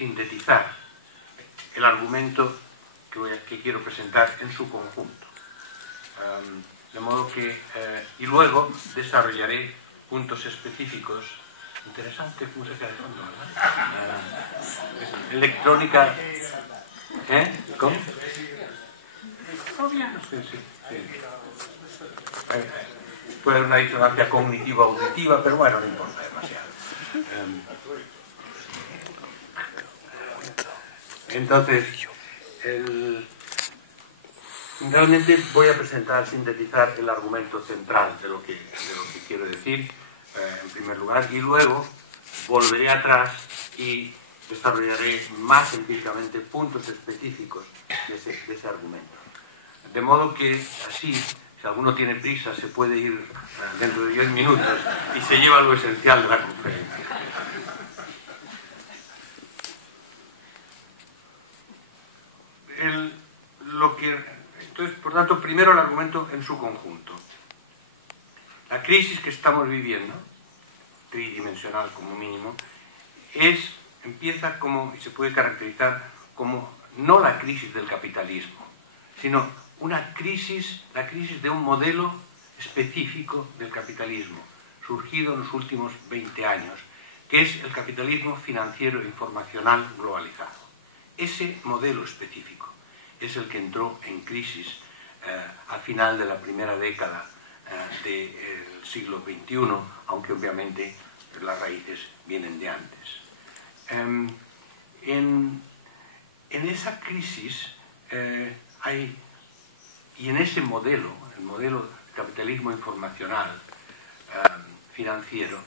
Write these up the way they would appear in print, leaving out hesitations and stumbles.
sintetizar el argumento que quiero presentar en su conjunto. De modo que, y luego desarrollaré puntos específicos. Interesante música de fondo, ¿verdad? Electrónica. ¿Cómo? Oh, bien, sí. Puede haber una disonancia cognitiva auditiva, pero bueno, no importa demasiado. Entonces, realmente voy a presentar, sintetizar el argumento central de lo que quiero decir, en primer lugar, y luego volveré atrás y desarrollaré más empíricamente puntos específicos de ese argumento. De modo que así, si alguno tiene prisa, se puede ir dentro de 10 minutos y se lleva lo esencial de la conferencia. Entonces, por tanto, primero el argumento en su conjunto. La crisis que estamos viviendo, tridimensional como mínimo, empieza como, y se puede caracterizar como, no la crisis del capitalismo, sino la crisis de un modelo específico del capitalismo, surgido en los últimos 20 años, que es el capitalismo financiero e informacional globalizado. Ese modelo específico es el que entró en crisis al final de la primera década del siglo XXI, aunque obviamente las raíces vienen de antes. En esa crisis y en ese modelo, el modelo de capitalismo informacional financiero,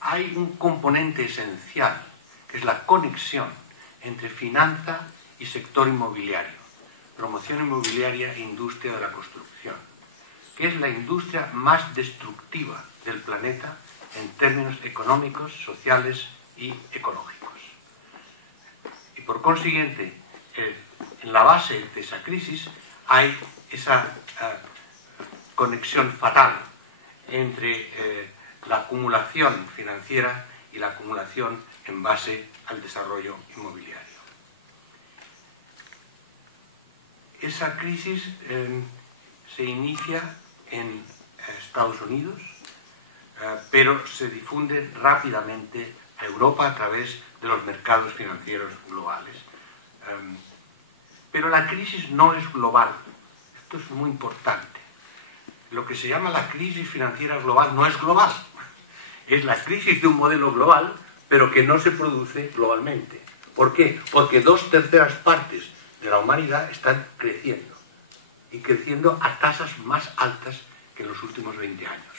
hay un componente esencial, que es la conexión entre finanza y sector inmobiliario, promoción inmobiliaria e industria de la construcción, que es la industria más destructiva del planeta en términos económicos, sociales y ecológicos. Y por consiguiente, en la base de esa crisis hay esa conexión fatal entre la acumulación financiera y la acumulación en base al desarrollo inmobiliario. Esa crisis se inicia en Estados Unidos, pero se difunde rápidamente a Europa a través de los mercados financieros globales. Pero la crisis no es global. Esto es muy importante. Lo que se llama la crisis financiera global no es global. Es la crisis de un modelo global, pero que no se produce globalmente. ¿Por qué? Porque 2/3 partes de la humanidad están creciendo. Y creciendo a tasas más altas que en los últimos 20 años.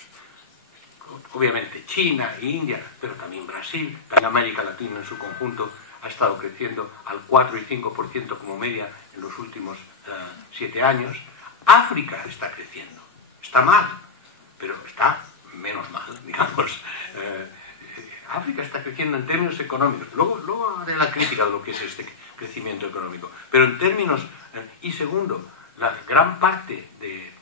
Obviamente China e India, pero también Brasil, también América Latina en su conjunto, ha estado creciendo al 4 y 5% como media en los últimos 7 años. África está creciendo. Está mal, pero está menos mal, digamos. África está creciendo en términos económicos. Luego haré la crítica de lo que es este crecimiento económico. Pero en términos... y segundo, la gran parte de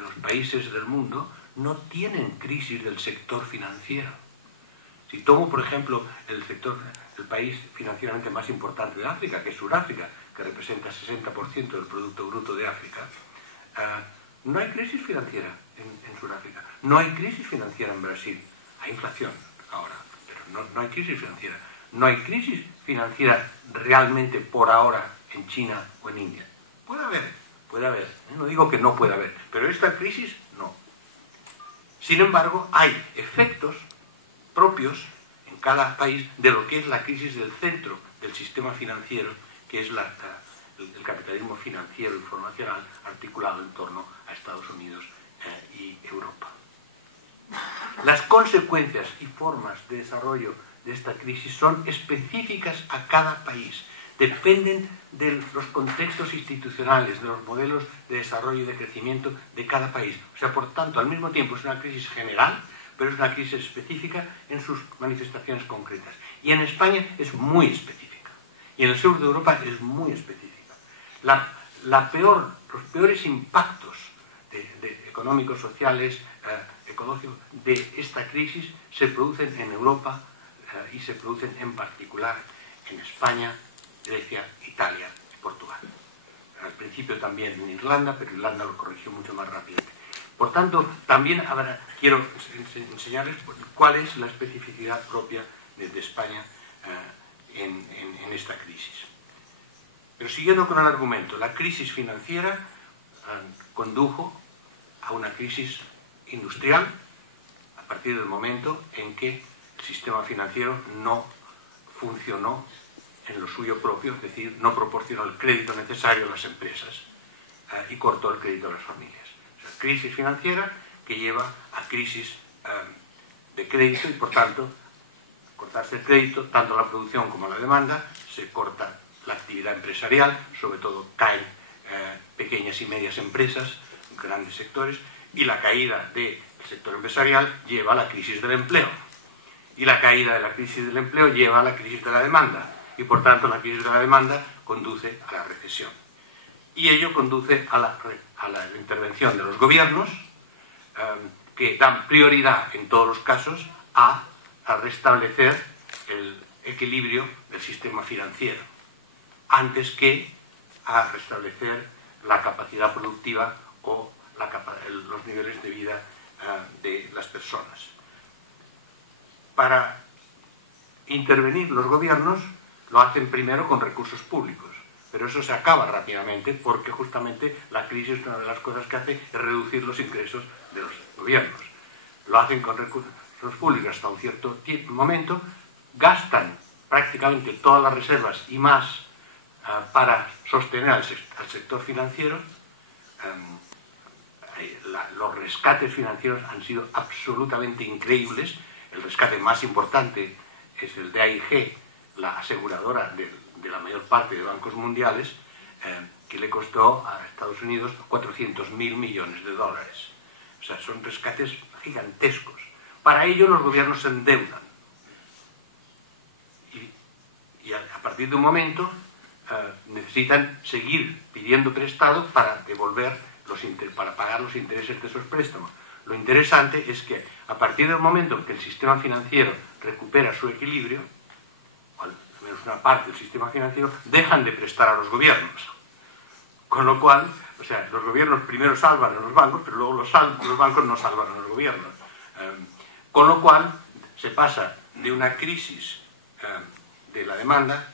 los países del mundo no tienen crisis del sector financiero. Si tomo, por ejemplo, el país financieramente más importante de África, que es Sudáfrica, que representa 60% del Producto Bruto de África, no hay crisis financiera en Sudáfrica. No hay crisis financiera en Brasil. Hay inflación ahora, pero no hay crisis financiera. No hay crisis financiera realmente por ahora en China o en India. Puede haber. No digo que no pueda haber, pero esta crisis no. Sin embargo, hay efectos propios en cada país de lo que es la crisis del centro del sistema financiero, que es el capitalismo financiero informacional articulado en torno a Estados Unidos y Europa. Las consecuencias y formas de desarrollo de esta crisis son específicas a cada país. Dependen de los contextos institucionales, de los modelos de desarrollo y de crecimiento de cada país. O sea, por tanto, al mismo tiempo es una crisis general, pero es una crisis específica en sus manifestaciones concretas. Y en España es muy específica. Y en el sur de Europa es muy específica. Los peores impactos económicos, sociales, ecológicos de esta crisis se producen en Europa y se producen en particular en España, Grecia, Italia y Portugal. Al principio también en Irlanda, pero Irlanda lo corrigió mucho más rápidamente. Por tanto, también quiero enseñarles cuál es la especificidad propia de España en esta crisis. Pero siguiendo con el argumento, la crisis financiera condujo a una crisis industrial a partir del momento en que el sistema financiero no funcionó en lo suyo propio, es decir, no proporcionó el crédito necesario a las empresas y cortó el crédito a las familias. O sea, crisis financiera que lleva a crisis de crédito y, por tanto, al cortarse el crédito, tanto la producción como la demanda, se corta la actividad empresarial, sobre todo caen pequeñas y medias empresas, grandes sectores, y la caída del sector empresarial lleva a la crisis del empleo. Y la caída de la crisis del empleo lleva a la crisis de la demanda. Y por tanto la crisis de la demanda conduce a la recesión. Y ello conduce a la intervención de los gobiernos, que dan prioridad en todos los casos a restablecer el equilibrio del sistema financiero, antes que a restablecer la capacidad productiva o los niveles de vida de las personas. Para intervenir los gobiernos lo hacen primero con recursos públicos, pero eso se acaba rápidamente porque justamente la crisis, una de las cosas que hace es reducir los ingresos de los gobiernos. Lo hacen con recursos públicos hasta un cierto momento, gastan prácticamente todas las reservas y más para sostener al sector financiero. Los rescates financieros han sido absolutamente increíbles. El rescate más importante es el de AIG, la aseguradora de la mayor parte de bancos mundiales, que le costó a Estados Unidos 400.000 millones de dólares. O sea, son rescates gigantescos. Para ello los gobiernos se endeudan. Y a partir de un momento necesitan seguir pidiendo prestado para para pagar los intereses de esos préstamos. Lo interesante es que a partir del momento en que el sistema financiero recupera su equilibrio, o al menos una parte del sistema financiero, dejan de prestar a los gobiernos. Con lo cual, o sea, los gobiernos primero salvan a los bancos, pero luego los bancos no salvan a los gobiernos. Con lo cual, se pasa de una crisis de la demanda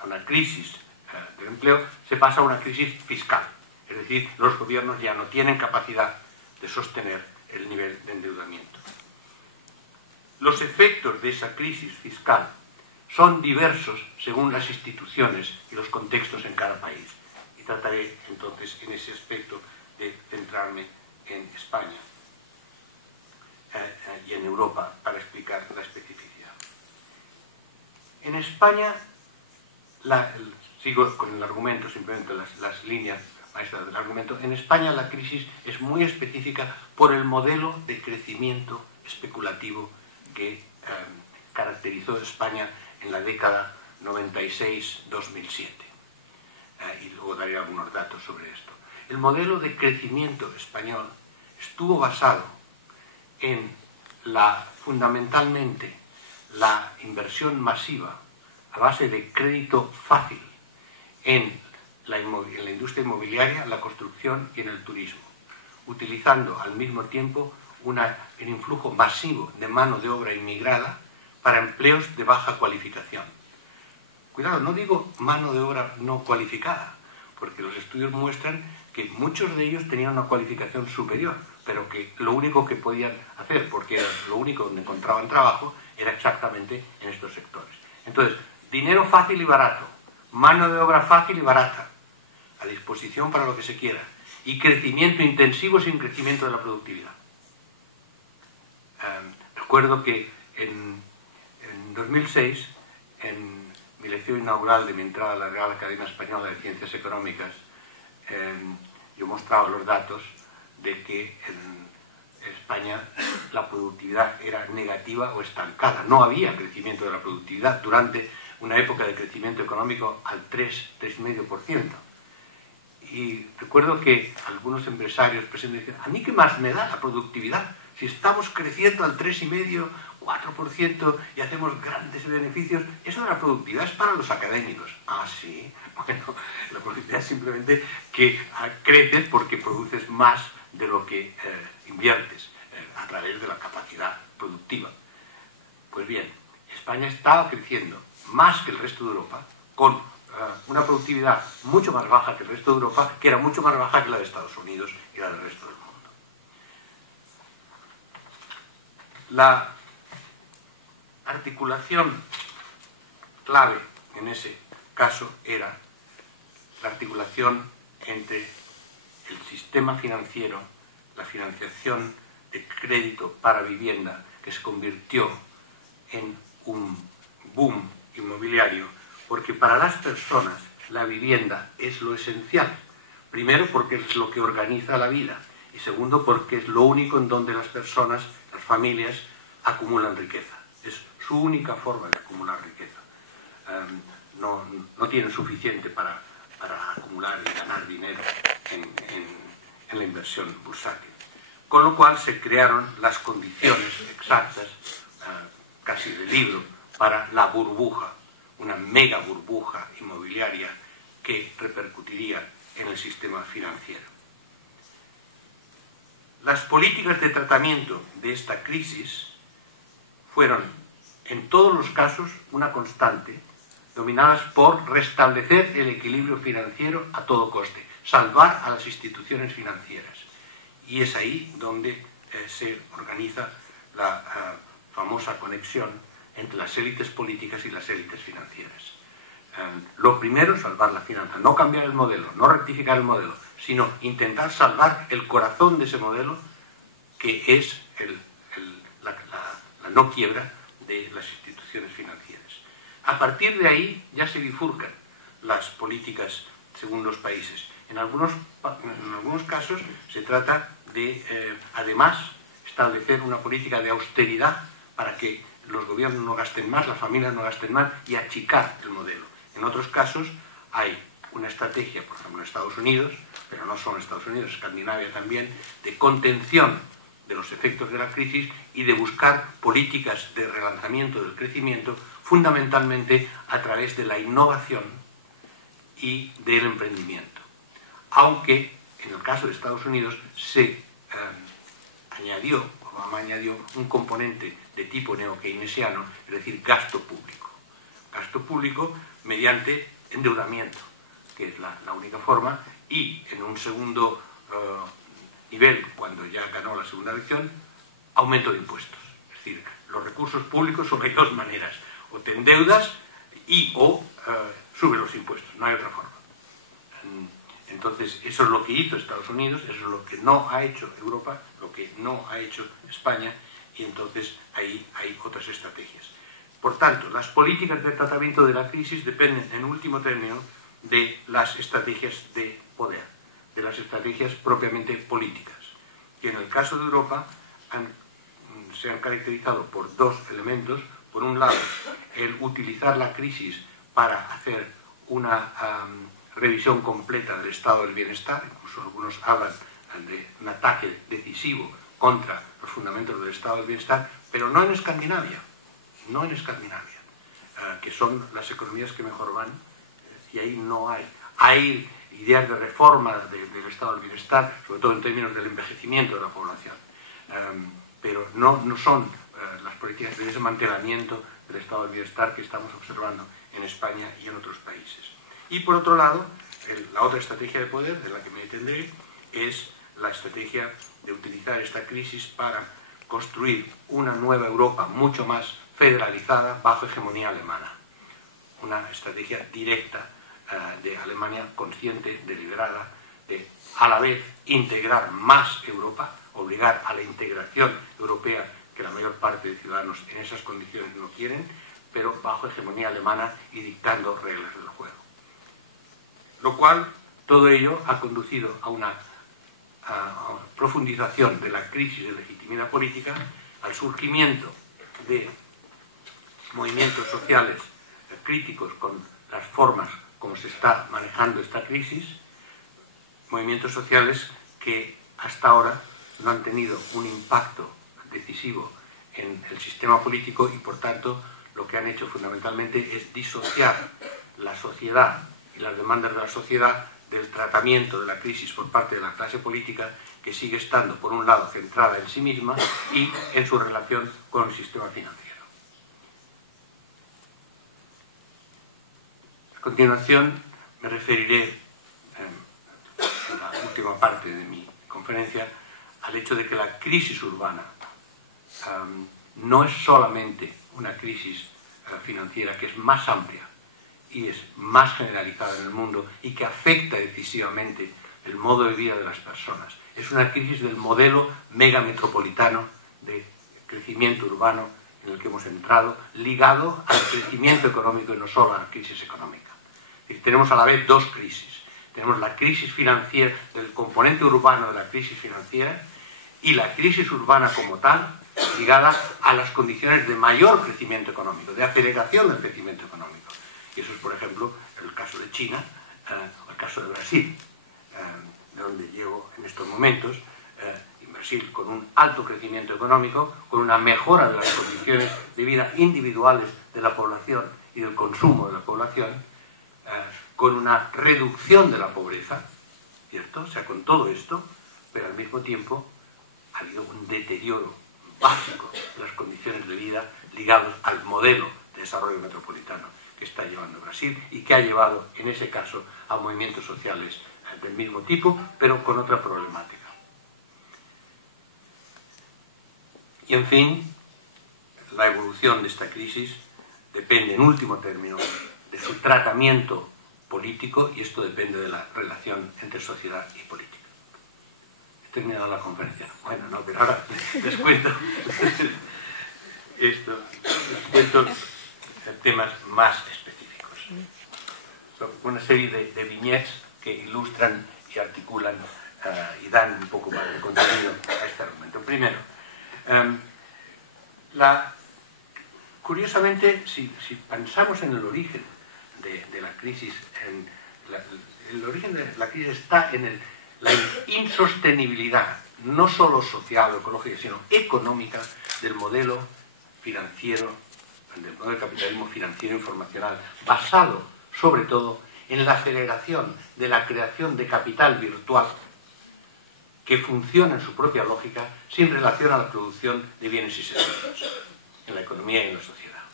a una crisis del empleo, se pasa a una crisis fiscal. Es decir, los gobiernos ya no tienen capacidad de sostener el nivel de endeudamiento. Los efectos de esa crisis fiscal son diversos según las instituciones y los contextos en cada país. Y trataré entonces en ese aspecto de centrarme en España y en Europa para explicar la especificidad. En España, sigo con el argumento, simplemente las líneas maestras del argumento. En España la crisis es muy específica por el modelo de crecimiento especulativo que caracterizó a España en la década 96-2007. Y luego daré algunos datos sobre esto. El modelo de crecimiento español estuvo basado en fundamentalmente la inversión masiva a base de crédito fácil en la industria inmobiliaria, la construcción y en el turismo, utilizando al mismo tiempo el influjo masivo de mano de obra inmigrada para empleos de baja cualificación. Cuidado, no digo mano de obra no cualificada, porque los estudios muestran que muchos de ellos tenían una cualificación superior, pero que lo único que podían hacer, porque era lo único donde encontraban trabajo, era exactamente en estos sectores. Entonces, dinero fácil y barato, mano de obra fácil y barata, a disposición para lo que se quiera, y crecimiento intensivo sin crecimiento de la productividad. Recuerdo que en 2006, en mi lección inaugural de mi entrada a la Real Academia Española de Ciencias Económicas, yo mostraba los datos de que en España la productividad era negativa o estancada. No había crecimiento de la productividad durante una época de crecimiento económico al 3,5%. Y recuerdo que algunos empresarios presentes decían: ¿a mí qué más me da la productividad? Si estamos creciendo al 3,5, 4% y hacemos grandes beneficios. Eso de la productividad es para los académicos. Ah, sí. Bueno, la productividad es simplemente que creces porque produces más de lo que inviertes a través de la capacidad productiva. Pues bien, España estaba creciendo más que el resto de Europa, con una productividad mucho más baja que el resto de Europa, que era mucho más baja que la de Estados Unidos y la del resto del mundo. La articulación clave en ese caso era la articulación entre el sistema financiero, la financiación de crédito para vivienda, que se convirtió en un boom inmobiliario, porque para las personas la vivienda es lo esencial. Primero, porque es lo que organiza la vida, y segundo, porque es lo único en donde las personas, las familias, acumulan riqueza. Es su única forma de acumular riqueza. No tienen suficiente para acumular y ganar dinero en la inversión bursátil. Con lo cual se crearon las condiciones exactas, casi de libro, para la burbuja, una mega burbuja inmobiliaria que repercutiría en el sistema financiero. Las políticas de tratamiento de esta crisis fueron, en todos los casos, una constante, dominadas por restablecer el equilibrio financiero a todo coste, salvar a las instituciones financieras. Y es ahí donde se organiza la famosa conexión entre las élites políticas y las élites financieras. Lo primero, salvar la finanza, no cambiar el modelo, no rectificar el modelo, sino intentar salvar el corazón de ese modelo, que es la no quiebra de las instituciones financieras. A partir de ahí ya se bifurcan las políticas según los países. En algunos casos se trata de, además, establecer una política de austeridad para que los gobiernos no gasten más, las familias no gasten más, y achicar el modelo. En otros casos hay una estrategia, por ejemplo en Estados Unidos, pero no solo en Estados Unidos, Escandinavia también, de contención de los efectos de la crisis y de buscar políticas de relanzamiento del crecimiento, fundamentalmente a través de la innovación y del emprendimiento. Aunque en el caso de Estados Unidos se Obama añadió un componente de tipo neo-keynesiano, es decir, gasto público. Gasto público mediante endeudamiento, que es la única forma, y en un segundo nivel, cuando ya ganó la segunda elección, aumento de impuestos. Es decir, los recursos públicos solo hay dos maneras: o te endeudas o subes los impuestos, no hay otra forma. Entonces, eso es lo que hizo Estados Unidos, eso es lo que no ha hecho Europa, lo que no ha hecho España, y entonces ahí hay otras estrategias. Por tanto, las políticas de tratamiento de la crisis dependen, en último término, de las estrategias de poder, de las estrategias propiamente políticas, que en el caso de Europa se han caracterizado por dos elementos. Por un lado, el utilizar la crisis para hacer una revisión completa del estado del bienestar, incluso algunos hablan de un ataque decisivo contra los fundamentos del estado del bienestar, pero no en Escandinavia, que son las economías que mejor van, y ahí no hay ideas de reforma del estado del bienestar, sobre todo en términos del envejecimiento de la población, pero no son las políticas de desmantelamiento del estado del bienestar que estamos observando en España y en otros países. Y por otro lado, la otra estrategia de poder, de la que me detendré, es la estrategia de utilizar esta crisis para construir una nueva Europa mucho más federalizada bajo hegemonía alemana. Una estrategia directa de Alemania, consciente, deliberada, de a la vez integrar más Europa, obligar a la integración europea que la mayor parte de ciudadanos en esas condiciones no quieren, pero bajo hegemonía alemana y dictando reglas del juego. Lo cual, todo ello ha conducido a una profundización de la crisis de legitimidad política, al surgimiento de movimientos sociales críticos con las formas como se está manejando esta crisis, movimientos sociales que hasta ahora no han tenido un impacto decisivo en el sistema político y, por tanto, lo que han hecho fundamentalmente es disociar la sociedad y las demandas de la sociedad del tratamiento de la crisis por parte de la clase política, que sigue estando, por un lado, centrada en sí misma y en su relación con el sistema financiero. A continuación me referiré, en la última parte de mi conferencia, al hecho de que la crisis urbana no es solamente una crisis financiera, que es más amplia y es más generalizada en el mundo y que afecta decisivamente el modo de vida de las personas. Es una crisis del modelo megametropolitano de crecimiento urbano en el que hemos entrado, ligado al crecimiento económico y no solo a la crisis económica. Y tenemos a la vez dos crisis. Tenemos la crisis financiera, el componente urbano de la crisis financiera, y la crisis urbana como tal, ligada a las condiciones de mayor crecimiento económico, de aceleración del crecimiento económico. Y eso es, por ejemplo, el caso de China o el caso de Brasil, de donde llego en estos momentos. En Brasil, con un alto crecimiento económico, con una mejora de las condiciones de vida individuales de la población y del consumo de la población, con una reducción de la pobreza, ¿cierto? O sea, con todo esto, pero al mismo tiempo ha habido un deterioro básico de las condiciones de vida ligados al modelo de desarrollo metropolitano que está llevando Brasil y que ha llevado, en ese caso, a movimientos sociales del mismo tipo, pero con otra problemática. Y, en fin, la evolución de esta crisis depende, en último término, de su tratamiento político, y esto depende de la relación entre sociedad y política. He terminado la conferencia. Bueno, no, pero ahora les cuento esto, les cuento temas más específicos. Son una serie de viñetas que ilustran y articulan y dan un poco más de contenido a este argumento. Primero, curiosamente, si pensamos en el origen de la crisis, el origen de la crisis está en la insostenibilidad, no solo social o ecológica, sino económica, del modelo financiero, del modelo de capitalismo financiero informacional, basado sobre todo en la aceleración de la creación de capital virtual que funciona en su propia lógica sin relación a la producción de bienes y servicios en la economía y en la sociedad.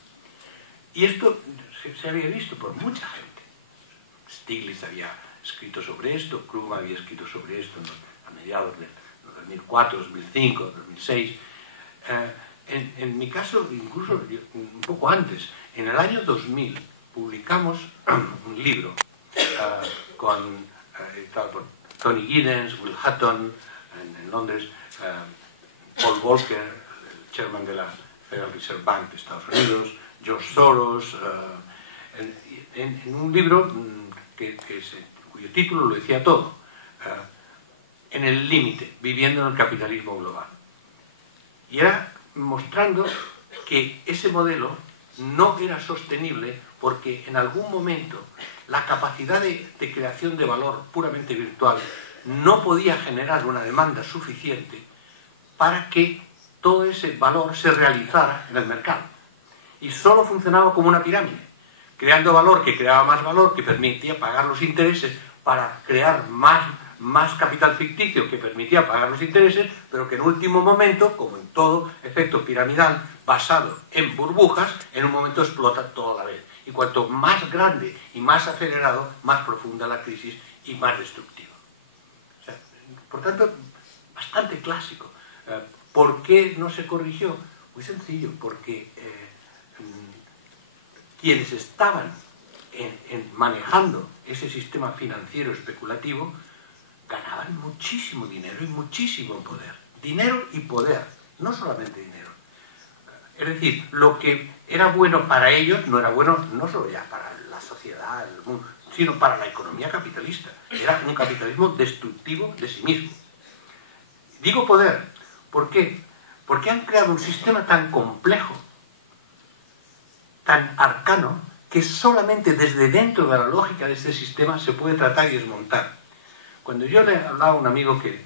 Y esto se había visto por mucha gente. Stiglitz había escrito sobre esto, Krugman había escrito sobre esto a mediados del 2004, 2005, 2006. En mi caso, incluso un poco antes, en el año 2000, publicamos un libro editado por Tony Giddens, Will Hutton, en Londres, Paul Volcker, el chairman de la Federal Reserve Bank de Estados Unidos, George Soros, en un libro cuyo título lo decía todo, En el límite, viviendo en el capitalismo global. Y era mostrando que ese modelo no era sostenible porque en algún momento la capacidad de creación de valor puramente virtual no podía generar una demanda suficiente para que todo ese valor se realizara en el mercado. Y solo funcionaba como una pirámide, creando valor que creaba más valor, que permitía pagar los intereses para crear más capital ficticio que permitía pagar los intereses, pero que en último momento, como en todo efecto piramidal basado en burbujas, en un momento explota toda la vez. Y cuanto más grande y más acelerado, más profunda la crisis y más destructiva. O sea, por tanto, bastante clásico. ¿Por qué no se corrigió? Muy sencillo, porque quienes estaban manejando ese sistema financiero especulativo ganaban muchísimo dinero y muchísimo poder. Dinero y poder, no solamente dinero. Es decir, lo que era bueno para ellos no era bueno no solo ya para la sociedad, el mundo, sino para la economía capitalista. Era un capitalismo destructivo de sí mismo. Digo poder, ¿por qué? Porque han creado un sistema tan complejo, tan arcano, que solamente desde dentro de la lógica de este sistema se puede tratar y desmontar. Cuando yo le hablaba a un amigo que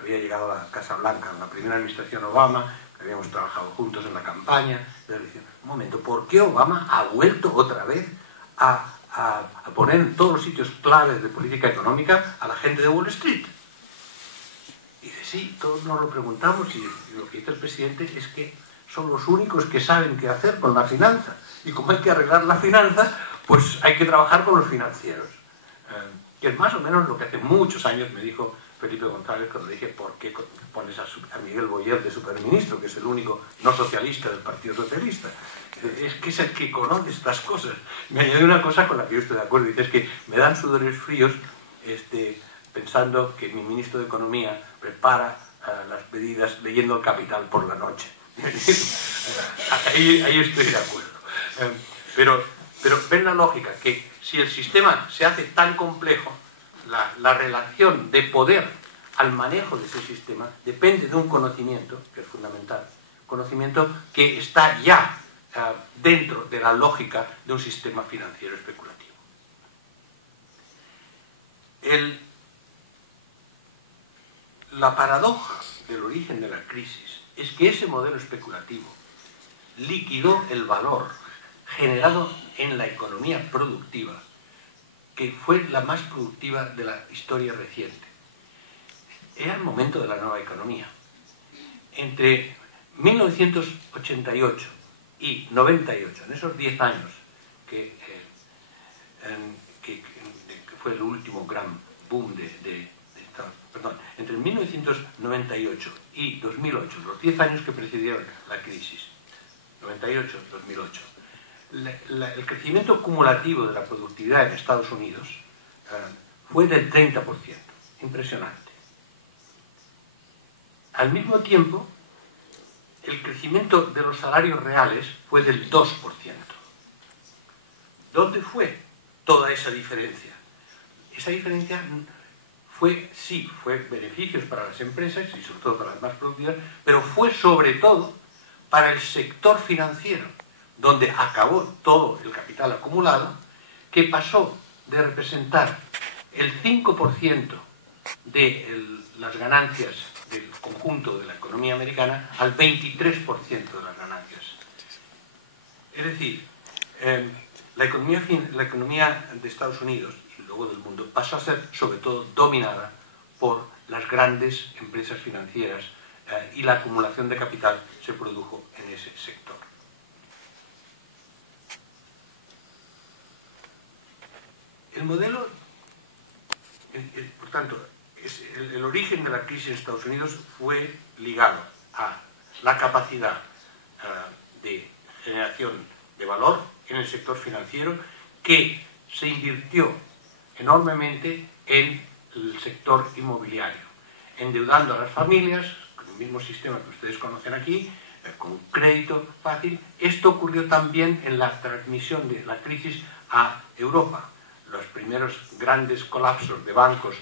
había llegado a la Casa Blanca en la primera administración Obama, habíamos trabajado juntos en la campaña, le decía, un momento, ¿por qué Obama ha vuelto otra vez a poner en todos los sitios claves de política económica a la gente de Wall Street? Y dice, sí, todos nos lo preguntamos y lo que dice el presidente es que son los únicos que saben qué hacer con la finanza. Y como hay que arreglar la finanza, pues hay que trabajar con los financieros. Que es más o menos lo que hace muchos años me dijo Felipe González cuando le dije, ¿por qué pones a Miguel Boyer de superministro, que es el único no socialista del Partido Socialista? Es que es el que conoce estas cosas. Me añadió una cosa con la que yo estoy de acuerdo, dice, es que me dan sudores fríos pensando que mi ministro de Economía prepara las medidas leyendo El Capital por la noche. ahí estoy de acuerdo. Pero ven la lógica, que si el sistema se hace tan complejo, la relación de poder al manejo de ese sistema depende de un conocimiento, que es fundamental, conocimiento que está ya dentro de la lógica de un sistema financiero especulativo. La paradoja del origen de la crisis es que ese modelo especulativo liquidó el valor generado en la economía productiva, que fue la más productiva de la historia reciente. Era el momento de la nueva economía. Entre 1988 y 98, en esos 10 años que fue el último gran boom entre 1998 y 2008, los 10 años que precedieron la crisis, 98-2008, el crecimiento cumulativo de la productividad en Estados Unidos fue del 30%, impresionante. Al mismo tiempo, el crecimiento de los salarios reales fue del 2%. ¿Dónde fue toda esa diferencia? Esa diferencia fue beneficios para las empresas y sobre todo para las más productivas, pero fue sobre todo para el sector financiero, donde acabó todo el capital acumulado, que pasó de representar el 5% de las ganancias del conjunto de la economía americana al 23% de las ganancias. Es decir, la economía de Estados Unidos y luego del mundo pasó a ser sobre todo dominada por las grandes empresas financieras y la acumulación de capital se produjo en ese sector. El modelo, por tanto, el origen de la crisis en Estados Unidos fue ligado a la capacidad de generación de valor en el sector financiero, que se invirtió enormemente en el sector inmobiliario, endeudando a las familias con el mismo sistema que ustedes conocen aquí, con un crédito fácil. Esto ocurrió también en la transmisión de la crisis a Europa. Los primeros grandes colapsos de bancos